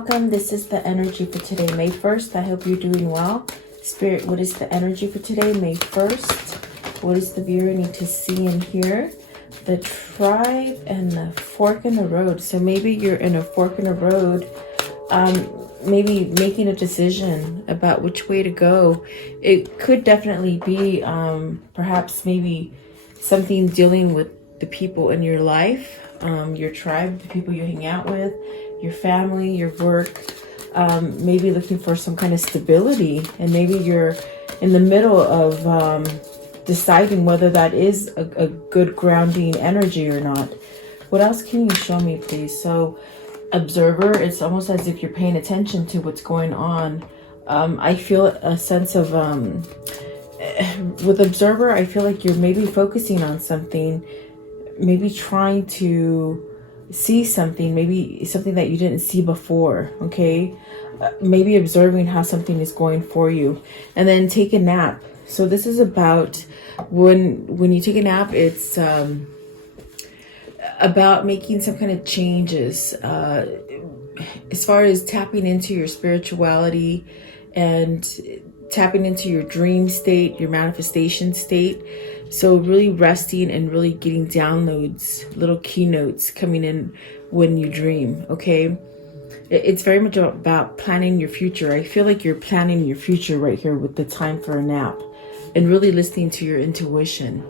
welcome. This is the energy for today, May 1st. I hope you're doing well. Spirit, what is the energy for today, May 1st? What does the viewer need to see and hear? The tribe and the fork in the road. So maybe you're in a fork in the road, maybe making a decision about which way to go. It could definitely be perhaps maybe something dealing with the people in your life, your tribe, the people you hang out with, your family, your work, maybe looking for some kind of stability, and maybe you're in the middle of deciding whether that is a good grounding energy or not. What else can you show me, please? So observer, it's almost as if you're paying attention to what's going on. I feel a sense of with observer, I feel like you're maybe focusing on something, maybe trying to see something, maybe something that you didn't see before. Okay, maybe observing how something is going for you. And then take a nap. So this is about when you take a nap, it's about making some kind of changes as far as tapping into your spirituality and tapping into your dream state, your manifestation state. So really resting and really getting downloads, little keynotes coming in when you dream. Okay, it's very much about planning your future. I feel like you're planning your future right here with the time for a nap and really listening to your intuition.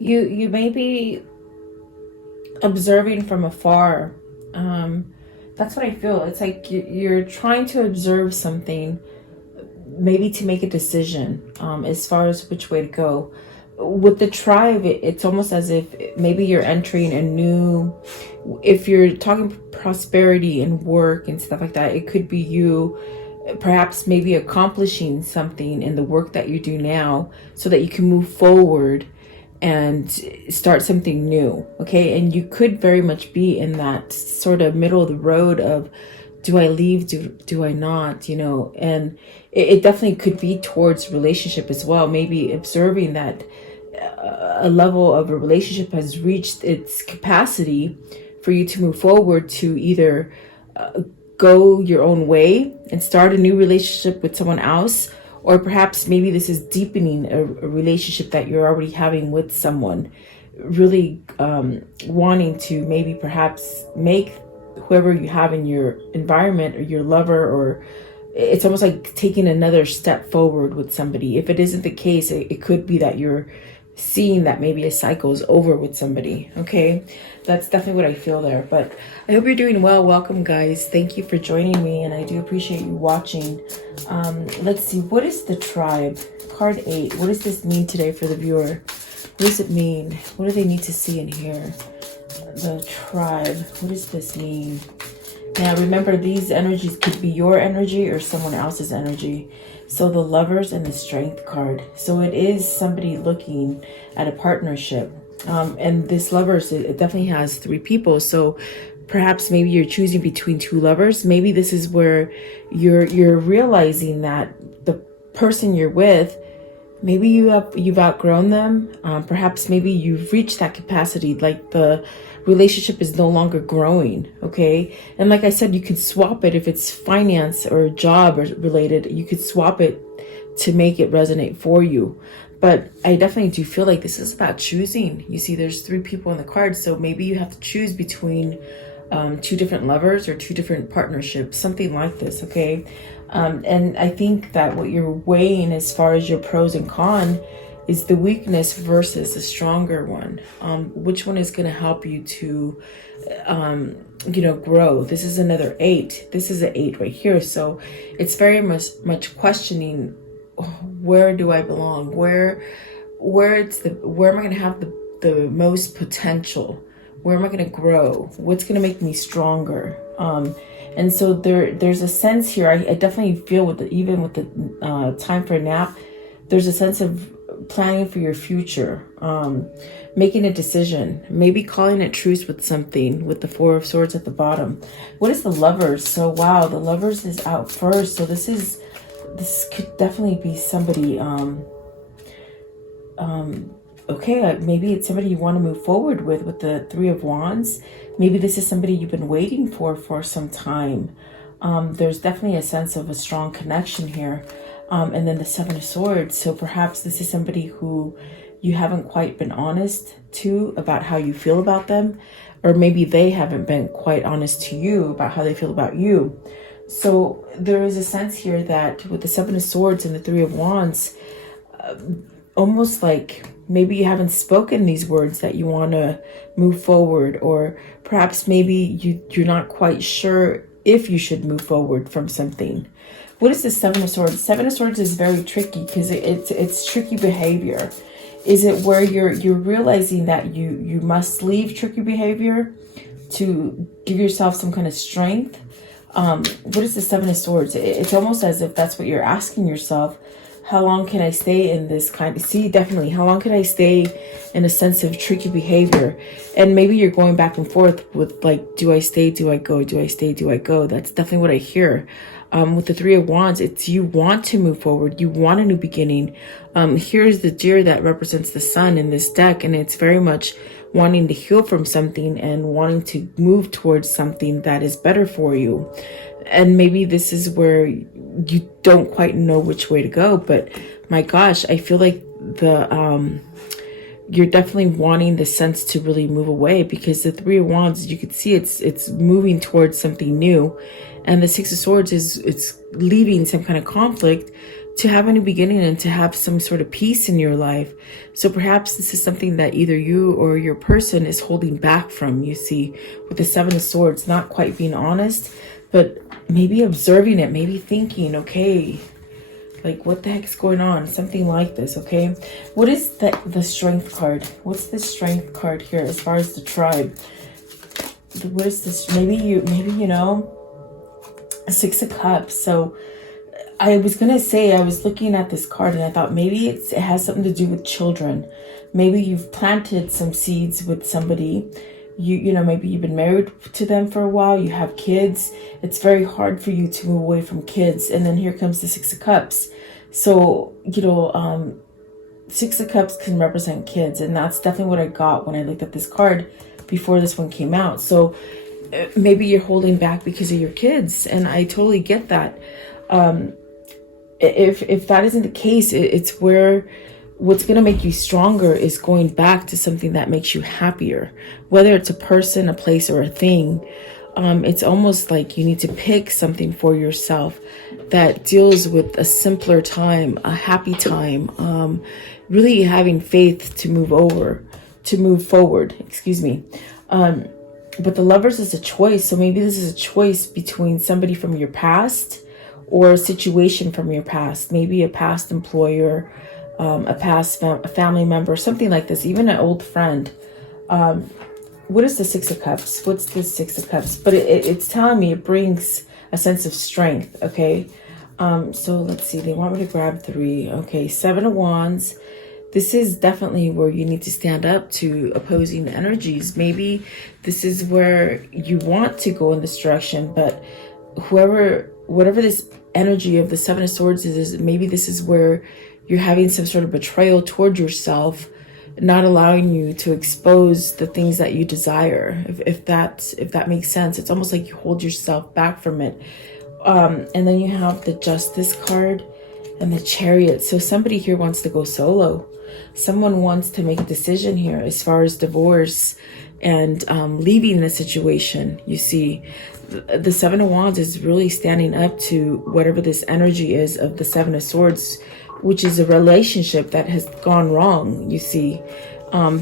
You may be observing from afar. That's what I feel. It's like you're trying to observe something, maybe to make a decision as far as which way to go. With the tribe, it's almost as if maybe you're entering a new, if you're talking prosperity and work and stuff like that, it could be you perhaps maybe accomplishing something in the work that you do now so that you can move forward and start something new. Okay, and you could very much be in that sort of middle of the road of, do I leave, do I not, you know? And it definitely could be towards relationship as well, maybe observing that a level of a relationship has reached its capacity for you to move forward to either go your own way and start a new relationship with someone else, or perhaps maybe this is deepening a relationship that you're already having with someone, really wanting to maybe perhaps make whoever you have in your environment or your lover, or it's almost like taking another step forward with somebody. If it isn't the case, it could be that you're seeing that maybe a cycle is over with somebody. Okay, that's definitely what I feel there. But I hope you're doing well. Welcome, guys. Thank you for joining me, and I do appreciate you watching. Let's see, what is the tribe? Card 8. What does this mean today for the viewer? What does it mean? What do they need to see and hear? The tribe, what does this mean? Now remember, these energies could be your energy or someone else's energy. So the Lovers and the Strength card. So it is somebody looking at a partnership. And this Lovers, it definitely has 3 people. So perhaps maybe you're choosing between 2 lovers. Maybe this is where you're realizing that the person you're with, maybe you've outgrown them. Perhaps maybe you've reached that capacity, like the relationship is no longer growing. Okay, and like I said, you could swap it if it's finance or job or related. You could swap it to make it resonate for you. But I definitely do feel like this is about choosing. You see, there's 3 people in the card, so maybe you have to choose between 2 different lovers or 2 different partnerships, something like this. Okay. And I think that what you're weighing as far as your pros and cons is the weakness versus the stronger one. Which one is going to help you to, grow? This is another 8. This is an 8 right here. So it's very much questioning, where do I belong? Where am I going to have the most potential? Where am I going to grow? What's going to make me stronger? And so there's a sense here. I definitely feel even with the time for a nap, there's a sense of planning for your future, making a decision, maybe calling it truce with something, with the 4 of Swords at the bottom. What is the Lovers? So wow, the Lovers is out first. So this could definitely be somebody, okay, maybe it's somebody you want to move forward with the 3 of Wands. Maybe this is somebody you've been waiting for some time. There's definitely a sense of a strong connection here. And then the Seven of Swords. So perhaps this is somebody who you haven't quite been honest to about how you feel about them, or maybe they haven't been quite honest to you about how they feel about you. So there is a sense here that with the Seven of Swords and the Three of Wands, almost like maybe you haven't spoken these words that you want to move forward, or perhaps maybe you're not quite sure if you should move forward from something. What is the Seven of Swords? Seven of Swords is very tricky because it's tricky behavior. Is it where you're realizing that you must leave tricky behavior to give yourself some kind of strength? What is the Seven of Swords? It's almost as if that's what you're asking yourself. How long can I stay in this kind of... See, definitely. How long can I stay in a sense of tricky behavior? And maybe you're going back and forth with like, do I stay? Do I go? Do I stay? Do I go? That's definitely what I hear. With the Three of Wands, it's you want to move forward. You want a new beginning. Here's the deer that represents the sun in this deck. And it's very much wanting to heal from something and wanting to move towards something that is better for you. And maybe this is where you don't quite know which way to go. But my gosh, I feel like you're definitely wanting the sense to really move away, because the Three of Wands, you can see it's moving towards something new. And the Six of Swords it's leaving some kind of conflict to have a new beginning and to have some sort of peace in your life. So perhaps this is something that either you or your person is holding back from, you see, with the Seven of Swords, not quite being honest, but maybe observing it, maybe thinking, okay, like what the heck's going on? Something like this, okay? What is the Strength card? What's the Strength card here as far as the tribe? What is this? Maybe you know, a Six of Cups. So I was gonna say, I was looking at this card and I thought maybe it has something to do with children. Maybe you've planted some seeds with somebody. You know, maybe you've been married to them for a while, you have kids. It's very hard for you to move away from kids. And then here comes the Six of Cups. So, you know, Six of Cups can represent kids. And that's definitely what I got when I looked at this card before this one came out. So maybe you're holding back because of your kids. And I totally get that. If that isn't the case, it's where what's going to make you stronger is going back to something that makes you happier, whether it's a person, a place, or a thing. It's almost like you need to pick something for yourself that deals with a simpler time, a happy time, really having faith to move forward, excuse me. But the Lovers is a choice. So maybe this is a choice between somebody from your past or a situation from your past, maybe a past employer, a past family member, something like this, even an old friend. What is the Six of Cups? What's the Six of Cups? But it's telling me it brings a sense of strength, okay? So let's see, they want me to grab 3. Okay, Seven of Wands. This is definitely where you need to stand up to opposing energies. Maybe this is where you want to go in this direction, but whatever this energy of the Seven of Swords is, maybe this is where you're having some sort of betrayal toward yourself, not allowing you to expose the things that you desire. If that makes sense, it's almost like you hold yourself back from it. And then you have the Justice card and the Chariot. So somebody here wants to go solo. Someone wants to make a decision here as far as divorce and leaving the situation. You see, the Seven of Wands is really standing up to whatever this energy is of the Seven of Swords, which is a relationship that has gone wrong, you see,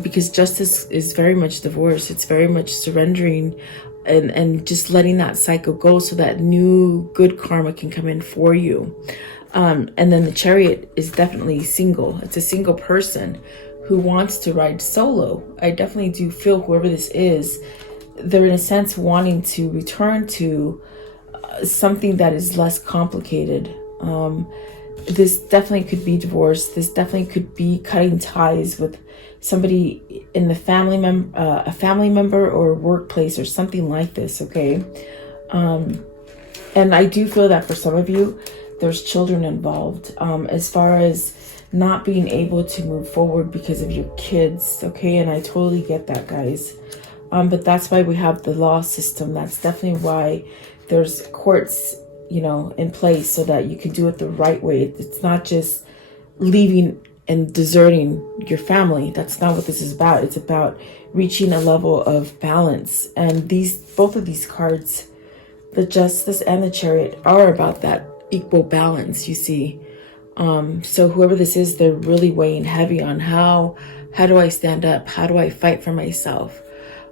because Justice is very much divorce. It's very much surrendering and just letting that cycle go so that new good karma can come in for you. And then the Chariot is definitely single. It's a single person who wants to ride solo. I definitely do feel whoever this is, they're in a sense wanting to return to something that is less complicated. This definitely could be divorce. This definitely could be cutting ties with somebody in the family a family member or workplace or something like this, okay? And I do feel that for some of you, there's children involved, as far as not being able to move forward because of your kids, okay? And I totally get that, guys. But that's why we have the law system. That's definitely why there's courts, in place so that you can do it the right way. It's not just leaving and deserting your family. That's not what this is about. It's about reaching a level of balance. And both of these cards, the Justice and the Chariot, are about that equal balance, you see. So whoever this is, they're really weighing heavy on how do I stand up? How do I fight for myself?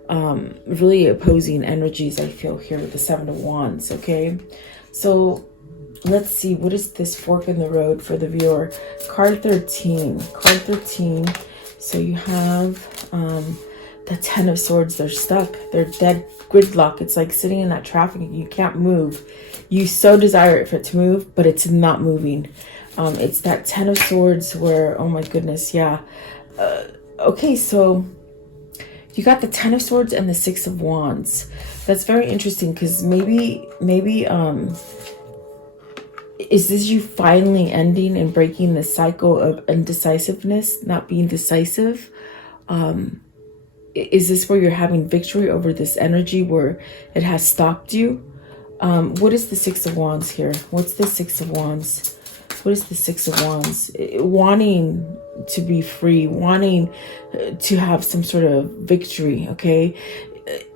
Really opposing energies, I feel here with the Seven of Wands, okay? So let's see, what is this fork in the road for the viewer? Card 13. Card 13. So you have the Ten of Swords. They're stuck. They're dead gridlock. It's like sitting in that traffic. You can't move. You so desire it for it to move, but it's not moving. It's that Ten of Swords where, oh my goodness, yeah. Okay, so you got the Ten of Swords and the Six of Wands. That's very interesting because maybe is this you finally ending and breaking the cycle of indecisiveness, not being decisive? Is this where you're having victory over this energy where it has stopped you? What is the Six of Wands here? What's the Six of Wands? What is the Six of Wands? Wanting to be free, wanting to have some sort of victory, okay?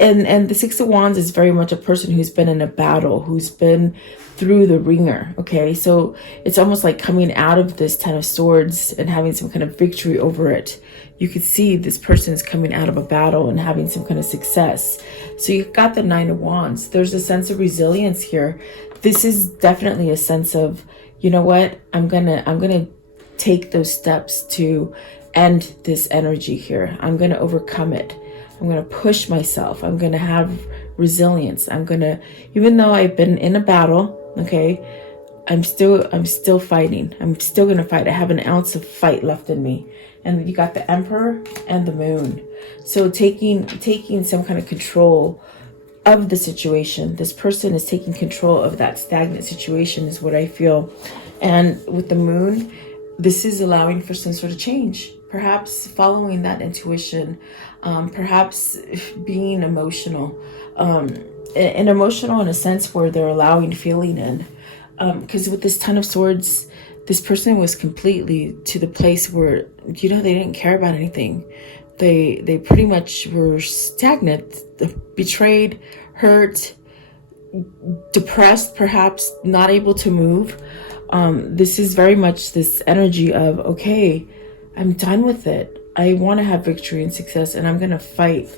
And the Six of Wands is very much a person who's been in a battle, who's been through the ringer, okay? So it's almost like coming out of this Ten of Swords and having some kind of victory over it. You could see this person is coming out of a battle and having some kind of success. So you've got the Nine of Wands. There's a sense of resilience here. This is definitely a sense of, you know what, I'm gonna take those steps to end this energy here. I'm gonna overcome it. I'm gonna push myself. I'm gonna have resilience. Even though I've been in a battle, okay, I'm still fighting. I'm still gonna fight. I have an ounce of fight left in me. And you got the Emperor and the Moon. So taking some kind of control of the situation. This person is taking control of that stagnant situation is what I feel. And with the Moon, this is allowing for some sort of change. Perhaps following that intuition, perhaps being emotional. And emotional in a sense where they're allowing feeling in. Because with this Ten of Swords, this person was completely to the place where, they didn't care about anything. They pretty much were stagnant, betrayed, hurt, depressed, perhaps not able to move. This is very much this energy of, okay, I'm done with it. I want to have victory and success, and I'm going to fight,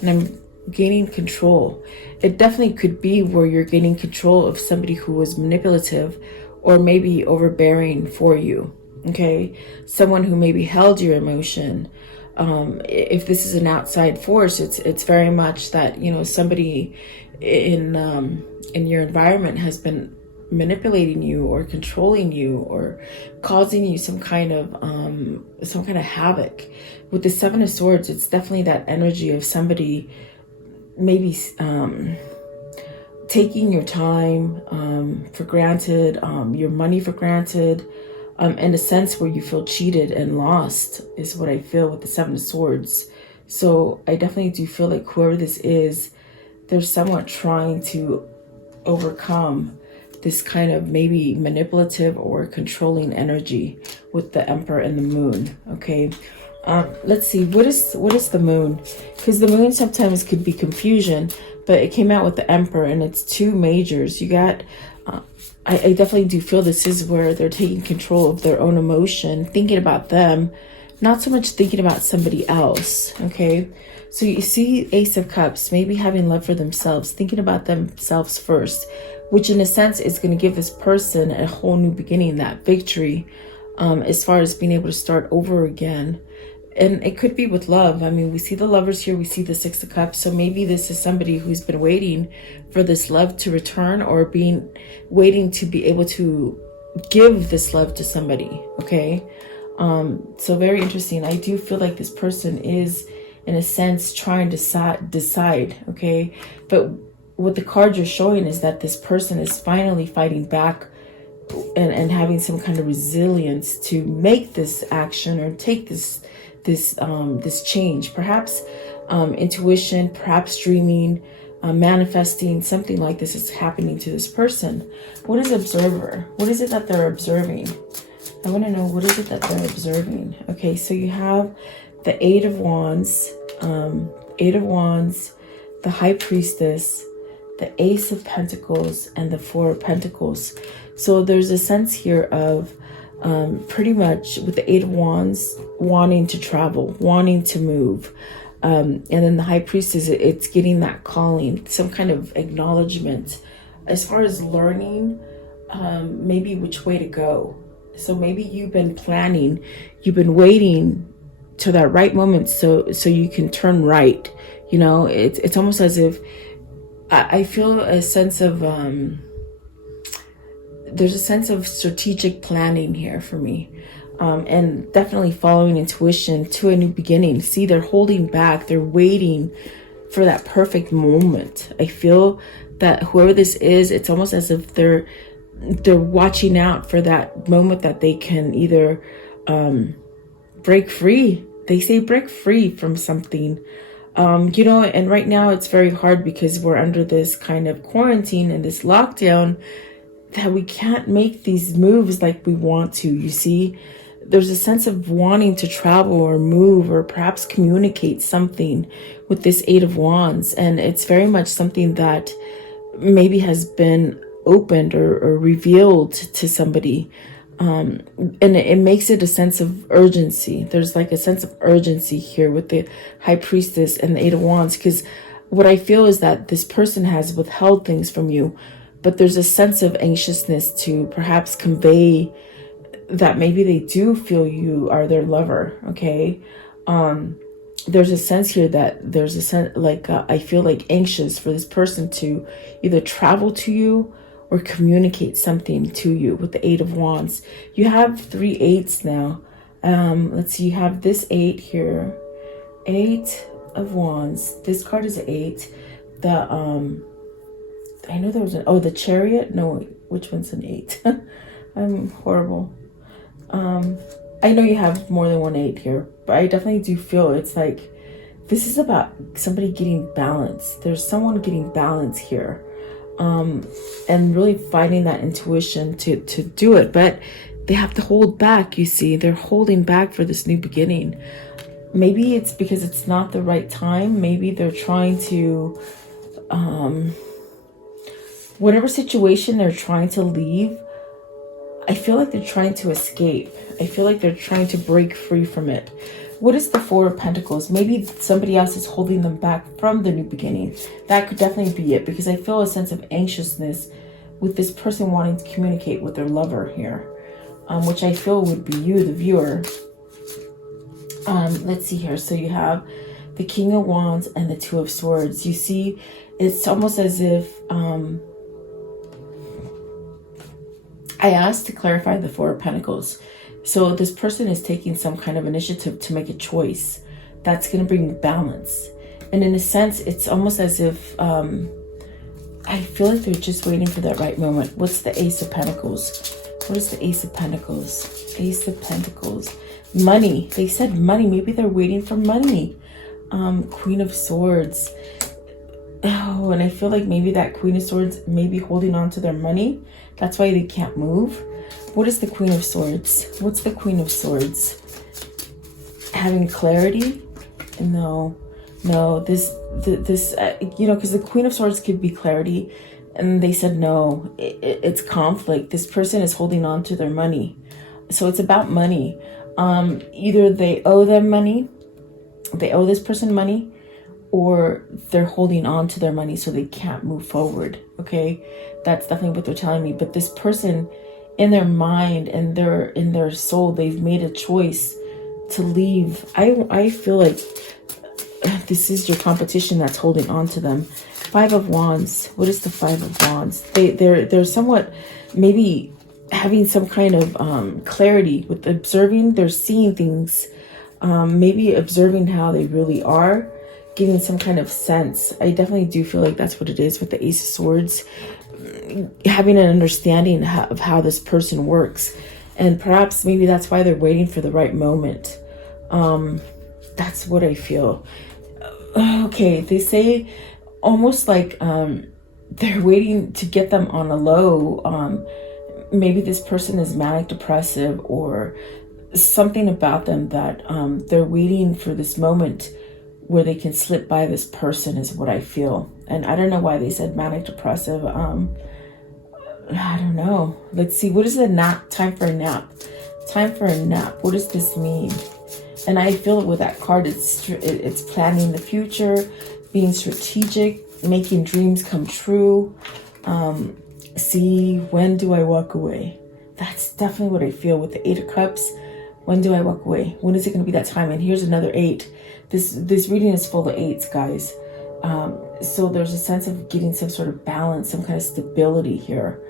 and I'm gaining control. It definitely could be where you're gaining control of somebody who was manipulative or maybe overbearing for you, okay? Someone who maybe held your emotion. If this is an outside force, it's very much that, somebody in your environment has been manipulating you or controlling you or causing you some kind of havoc. With the Seven of Swords, it's definitely that energy of somebody maybe taking your time for granted, your money for granted, in a sense where you feel cheated and lost is what I feel with the Seven of Swords. So I definitely do feel like whoever this is, they're somewhat trying to overcome this kind of maybe manipulative or controlling energy with the Emperor and the Moon, okay? Let's see, what is the Moon? Because the Moon sometimes could be confusion, but it came out with the Emperor and it's two majors. You got, I definitely do feel this is where they're taking control of their own emotion, thinking about them, not so much thinking about somebody else, okay? So you see Ace of Cups, maybe having love for themselves, thinking about themselves first, which in a sense is going to give this person a whole new beginning, that victory, as far as being able to start over again. And it could be with love. I mean, we see the Lovers here, we see the Six of Cups. So maybe this is somebody who's been waiting for this love to return or waiting to be able to give this love to somebody, okay? So very interesting. I do feel like this person is, in a sense, trying to decide, okay? But what the cards are showing is that this person is finally fighting back and having some kind of resilience to make this action or take this change. Perhaps intuition, perhaps dreaming, manifesting something like this is happening to this person. What is observer? What is it that they're observing? I want to know, what is it that they're observing? Okay, so you have the Eight of Wands, the High Priestess, the Ace of Pentacles, and the Four of Pentacles. So there's a sense here of pretty much with the Eight of Wands wanting to travel, wanting to move. And then the High Priestess, it's getting that calling, some kind of acknowledgement as far as learning maybe which way to go. So maybe you've been planning, you've been waiting to that right moment so you can turn right. You know, it's almost as if I feel a sense of there's a sense of strategic planning here for me, and definitely following intuition to a new beginning. See, they're holding back, they're waiting for that perfect moment. I feel that whoever this is, it's almost as if they're watching out for that moment that they can either break free. They say break free from something. You know, and right now it's very hard because we're under this kind of quarantine and this lockdown that we can't make these moves like we want to. You see, there's a sense of wanting to travel or move or perhaps communicate something with this Eight of Wands. And it's very much something that maybe has been opened or revealed to somebody. And it makes it a sense of urgency. There's like a sense of urgency here with the High Priestess and the Eight of Wands, because what I feel is that this person has withheld things from you, but there's a sense of anxiousness to perhaps convey that maybe they do feel you are their lover. Okay. There's a sense here that there's a sense like I feel like anxious for this person to either travel to you or communicate something to you with the Eight of Wands. You have 3 eights now. Let's see, you have this 8 here. 8 of Wands. This card is an 8. The I know there was the Chariot. No, which one's an 8? I'm horrible. I know you have more than 1 8 here, but I definitely do feel it's like this is about somebody getting balance. There's someone getting balance here. And really finding that intuition to do it, but they have to hold back. You see, they're holding back for this new beginning. Maybe it's because it's not the right time. Maybe they're trying to whatever situation they're trying to leave, I feel like they're trying to escape. I feel like they're trying to break free from it. What is the Four of Pentacles? Maybe somebody else is holding them back from the new beginning. That could definitely be it, because I feel a sense of anxiousness with this person wanting to communicate with their lover here, which I feel would be you, the viewer. Let's see here. So you have the King of Wands and the Two of Swords. You see, it's almost as if I asked to clarify the Four of Pentacles. So this person is taking some kind of initiative to make a choice that's going to bring balance. And in a sense, it's almost as if I feel like they're just waiting for that right moment. What's the Ace of Pentacles? What is the Ace of Pentacles? Ace of Pentacles. Money. They said money. Maybe they're waiting for money. Queen of Swords. Oh, and I feel like maybe that Queen of Swords may be holding on to their money. That's why they can't move. What is the Queen of Swords? What's the Queen of Swords? Having clarity? No, this, you know, because the Queen of Swords could be clarity. And they said, no, it's conflict. This person is holding on to their money. So it's about money. Either they owe them money, they owe this person money, or they're holding on to their money so they can't move forward. Okay, that's definitely what they're telling me. But this person, in their mind and in their soul, they've made a choice to leave. I feel like this is your competition that's holding on to them. Five of Wands. What is the Five of Wands? They're somewhat maybe having some kind of clarity with observing. They're seeing things, maybe observing how they really are, giving some kind of sense. I definitely do feel like that's what it is with the Ace of Swords. Having an understanding of how this person works, and perhaps maybe that's why they're waiting for the right moment. That's what I feel. Okay, they say almost like they're waiting to get them on a low. Maybe this person is manic depressive or something about them that they're waiting for this moment where they can slip by this person is what I feel. And I don't know why they said manic depressive. I don't know. Let's see. What is the nap? Time for a nap. Time for a nap. What does this mean? And I feel it with that card. It's planning the future, being strategic, making dreams come true. See, when do I walk away? That's definitely what I feel with the 8 of Cups. When do I walk away? When is it going to be that time? And here's another 8. This reading is full of 8s, guys. So there's a sense of getting some sort of balance, some kind of stability here.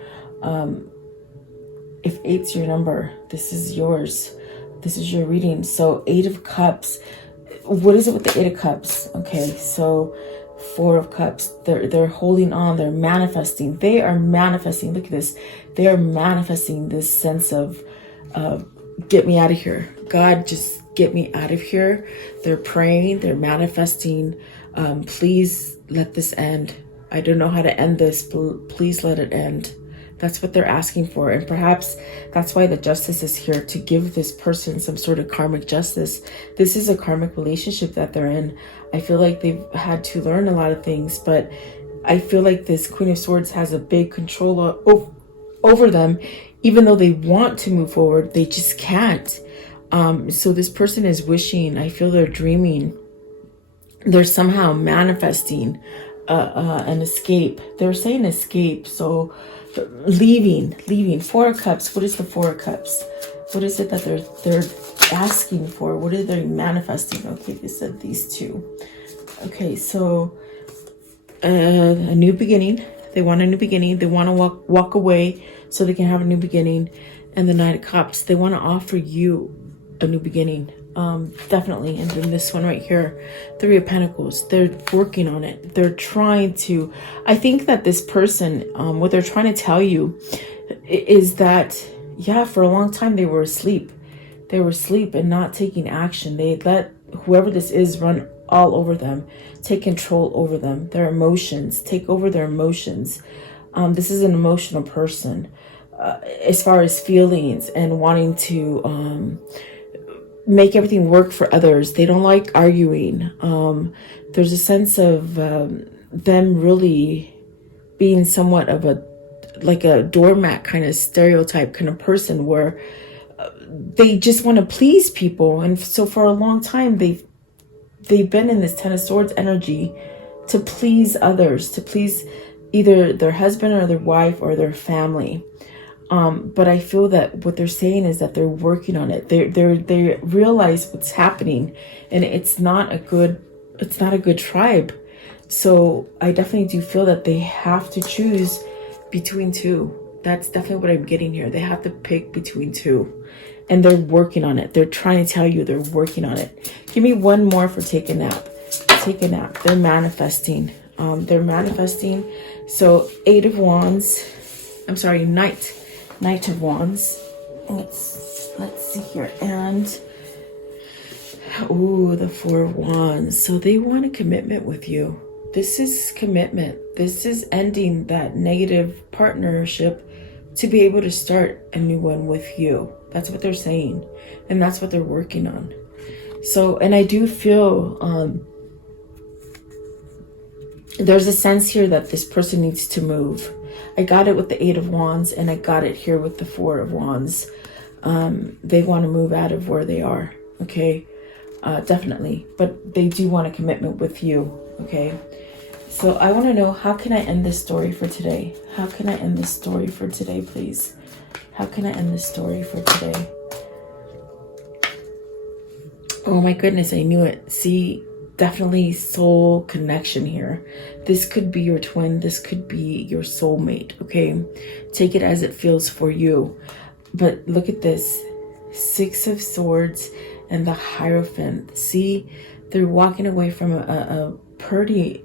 If 8's your number, this is yours. This is your reading. So 8 of Cups. What is it with the 8 of Cups? Okay, so 4 of Cups. They're holding on. They're manifesting. They are manifesting. Look at this. They are manifesting this sense of get me out of here. God, just get me out of here. They're praying. They're manifesting. Please let this end. I don't know how to end this. Please let it end. That's what they're asking for. And perhaps that's why the Justice is here, to give this person some sort of karmic justice. This is a karmic relationship that they're in. I feel like they've had to learn a lot of things, but I feel like this Queen of Swords has a big control over them. Even though they want to move forward, they just can't. So this person is wishing, I feel they're dreaming. They're somehow manifesting an escape. They're saying escape. So leaving. 4 of Cups. What is the 4 of Cups? What is it that they're asking for? What are they manifesting? Okay, they said these two. Okay, so a new beginning. They want a new beginning. They want to walk away so they can have a new beginning. And the Knight of Cups. They want to offer you a new beginning. Definitely. And then this one right here, 3 of Pentacles. They're working on it. They're trying to, I think that this person, what they're trying to tell you is that, yeah, for a long time they were asleep. They were asleep and not taking action. They let whoever this is run all over them, take control over them, their emotions, take over their emotions. This is an emotional person as far as feelings and wanting to make everything work for others. They don't like arguing. There's a sense of them really being somewhat of a doormat kind of stereotype kind of person where they just want to please people. And so for a long time, they've been in this 10 of Swords energy to please others, to please either their husband or their wife or their family. But I feel that what they're saying is that they're working on it. They realize what's happening, and it's not a good tribe. So I definitely do feel that they have to choose between two. That's definitely what I'm getting here. They have to pick between two, and they're working on it. They're trying to tell you they're working on it. Give me one more for take a nap. Take a nap. They're manifesting. They're manifesting. So 8 of Wands. I'm sorry, Knight of Wands. Let's see here. And the 4 of Wands. So they want a commitment with you. This is commitment. This is ending that negative partnership to be able to start a new one with you. That's what they're saying. And that's what they're working on. So, and I do feel there's a sense here that this person needs to move. I got it with the 8 of Wands, and I got it here with the 4 of Wands. They want to move out of where they are, okay? Definitely. But they do want a commitment with you, okay? So I want to know, how can I end this story for today? How can I end this story for today, please? How can I end this story for today? Oh my goodness, I knew it. See, definitely soul connection here. This could be your twin. This could be your soulmate, okay? Take it as it feels for you. But look at this. 6 of Swords and the Hierophant. See, they're walking away from a pretty,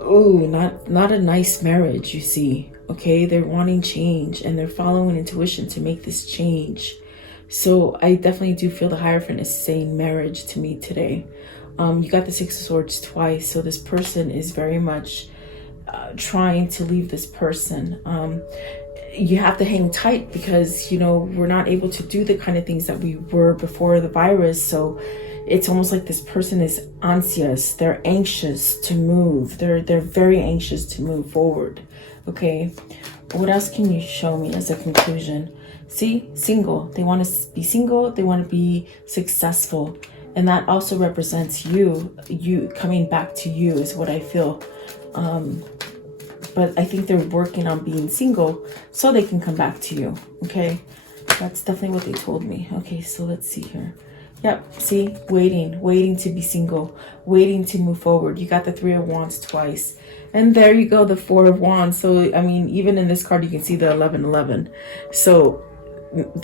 not a nice marriage, you see, okay? They're wanting change, and they're following intuition to make this change. So I definitely do feel the Hierophant is saying marriage to me today. You got the Six of Swords twice, so this person is very much trying to leave this person. You have to hang tight because, you know, we're not able to do the kind of things that we were before the virus. So it's almost like this person is anxious. They're anxious to move. They're very anxious to move forward. Okay. What else can you show me as a conclusion? See, single. They want to be single. They want to be successful. And that also represents you coming back to you is what I feel. But I think they're working on being single so they can come back to you. Okay. That's definitely what they told me. Okay. So let's see here. Yep. See, waiting to be single, waiting to move forward. You got the Three of Wands twice. And there you go, the Four of Wands. So, I mean, even in this card, you can see the 1111. So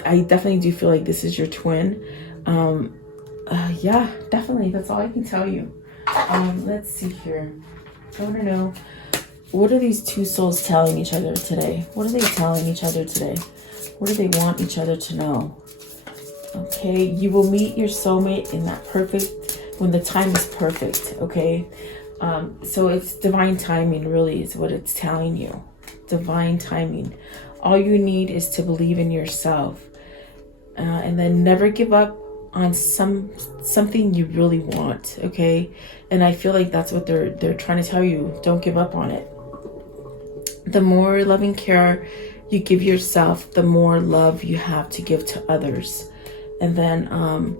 I definitely do feel like this is your twin. Yeah, definitely. That's all I can tell you. Let's see here. I want to know, what are these two souls telling each other today? What are they telling each other today? What do they want each other to know? Okay, you will meet your soulmate in that perfect, when the time is perfect, okay? So it's divine timing, really, is what it's telling you. Divine timing. All you need is to believe in yourself. And then never give up on something you really want, okay? And I feel like that's what they're trying to tell you. Don't give up on it. The more loving care you give yourself, the more love you have to give to others. And then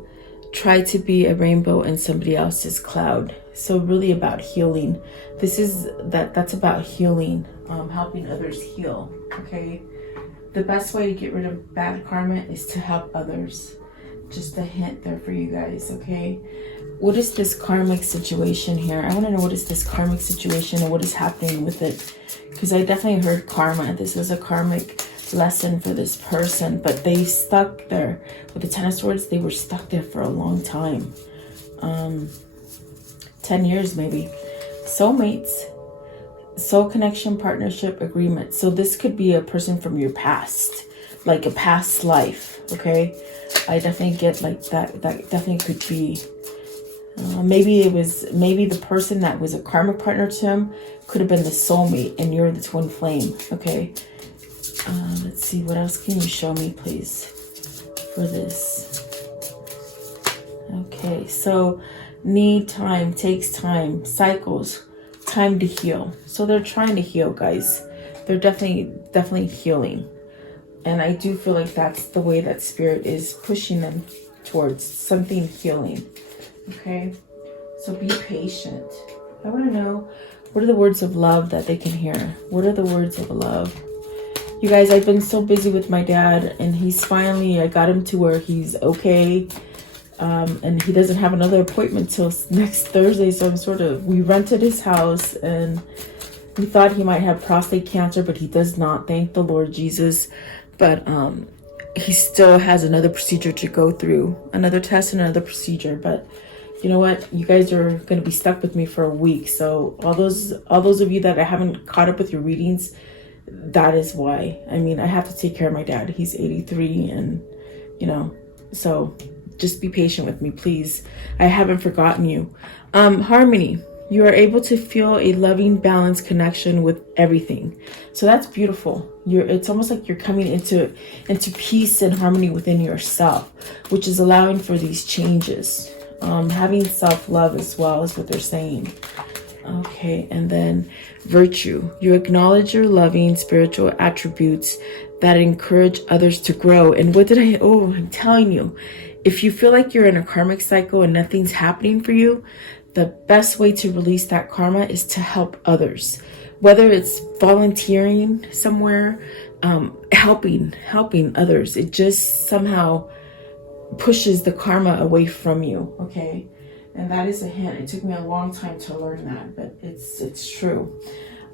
try to be a rainbow in somebody else's cloud. So really about healing. That's about healing, helping others heal, okay? The best way to get rid of bad karma is to help others. Just a hint there for you guys, okay? What is this karmic situation here? I want to know, what is this karmic situation and what is happening with it? Because I definitely heard karma. This is a karmic lesson for this person, but they stuck there. With the Ten of Swords, they were stuck there for a long time. 10 years maybe. Soulmates. Soul connection, partnership, agreement. So this could be a person from your past, like a past life, okay? I definitely get like that. That definitely could be. Maybe the person that was a karmic partner to him could have been the soulmate, and you're the twin flame. Okay. Let's see. What else can you show me, please, for this? Okay. So, need time, takes time, cycles, time to heal. So they're trying to heal, guys. They're definitely healing. And I do feel like that's the way that spirit is pushing them towards something healing. Okay, so be patient. I want to know, what are the words of love that they can hear? What are the words of love? You guys, I've been so busy with my dad, and he's finally, I got him to where he's okay. And he doesn't have another appointment till next Thursday. So we rented his house, and we thought he might have prostate cancer, but he does not. Thank the Lord Jesus. But he still has another procedure to go through, another test and another procedure. But you know what? You guys are going to be stuck with me for a week. So all those of you that I haven't caught up with your readings, that is why. I mean, I have to take care of my dad. He's 83, and you know, so just be patient with me, please. I haven't forgotten you. Harmony. You are able to feel a loving, balanced connection with everything. So that's beautiful. It's almost like you're coming into peace and harmony within yourself, which is allowing for these changes. Having self-love as well is what they're saying. Okay, and then virtue. You acknowledge your loving spiritual attributes that encourage others to grow. And I'm telling you, if you feel like you're in a karmic cycle and nothing's happening for you, the best way to release that karma is to help others. Whether it's volunteering somewhere, helping others. It just somehow pushes the karma away from you, okay? And that is a hint. It took me a long time to learn that, but it's true.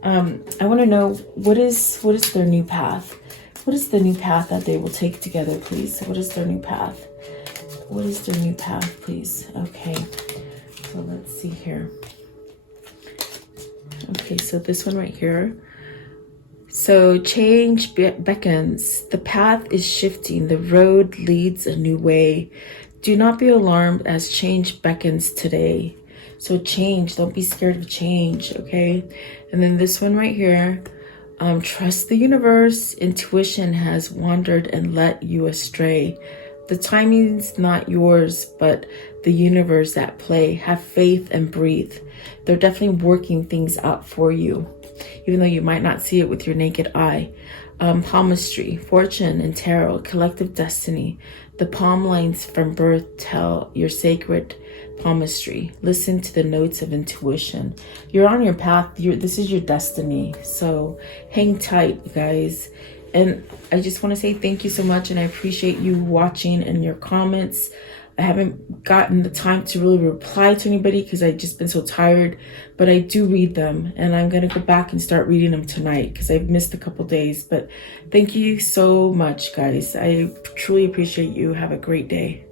I want to know, what is their new path? What is the new path that they will take together, please? What is their new path? What is their new path, please? Okay. So let's see here. Okay, so this one right here. So change beckons. The path is shifting. The road leads a new way. Do not be alarmed as change beckons today. So change, don't be scared of change, okay? And then this one right here, trust the universe. Intuition has wandered and led you astray. The timing's not yours, but the universe at play. Have faith and breathe. They're definitely working things out for you, even though you might not see it with your naked eye. Palmistry, fortune and tarot, collective destiny. The palm lines from birth tell your sacred palmistry. Listen to the notes of intuition. You're on your path. This is your destiny. So hang tight, you guys. And I just want to say thank you so much. And I appreciate you watching and your comments. I haven't gotten the time to really reply to anybody because I've just been so tired, but I do read them, and I'm going to go back and start reading them tonight because I've missed a couple days. But thank you so much, guys. I truly appreciate you. Have a great day.